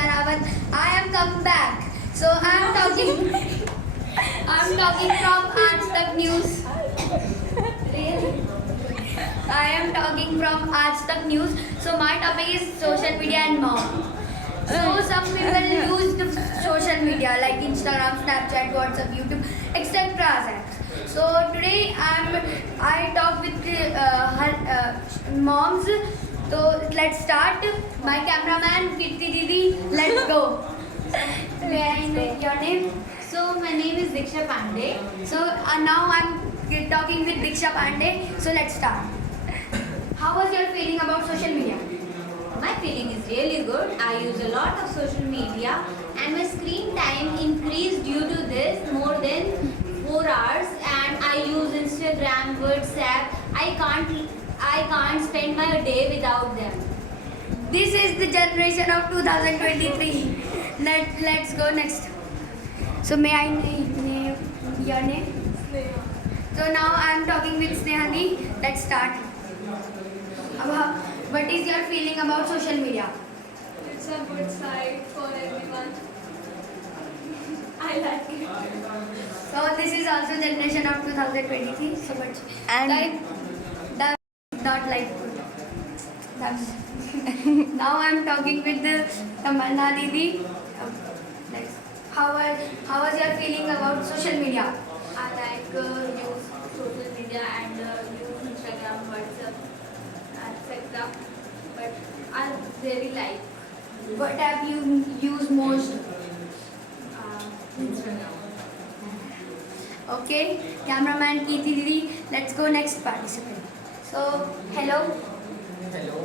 Rawat. I am come back. So I am talking. I am talking from Aaj Tak News. Really? I am talking from Aaj Tak News. So my topic is social media and mom. So some people use the social media like Instagram, Snapchat, WhatsApp, YouTube, etc. So today I talk with her moms. So let's start. My cameraman Kirti Didi. Let's go. May I know your name? So my name is Diksha Pandey. So now I'm talking with Diksha Pandey. So let's start. How was your feeling about social media? My feeling is really good. I use a lot of social media and my screen time increased due to this more than 4 hours, and I use Instagram, WhatsApp. I can't spend my day without them. This is the generation of 2023. Let's go next. So may I name your name? So now I'm talking with Snehali. Let's start. What is your feeling about social media? It's a good site for everyone. I like it. So this is also generation of 2023. So but And- that not like good. Now I'm talking with the Tamanna Didi. Next. How was your feeling about social media? I like use social media and use Instagram, WhatsApp, etc. But I really like What have you used most? Instagram. Okay, cameraman Kirti Didi. Let's go next participant. So hello. Hello,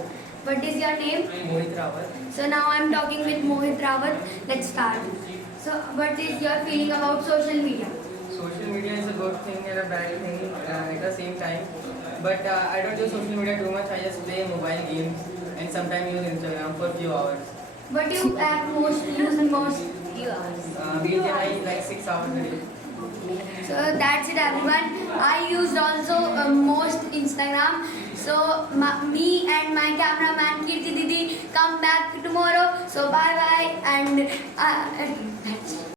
What is your name? Mohit Rawat. So now I'm talking with Mohit Rawat. Let's start. So what is your feeling about social media? Social media is a good thing and a bad thing at the same time. But I don't use social media too much. I just play mobile games and sometimes use Instagram for a few hours. What do you have used most? Few hours. BGI like 6 hours a day. So that's it, everyone. I used also most Instagram. So me and my cameraman Kirti Didi come back tomorrow. So bye bye and that's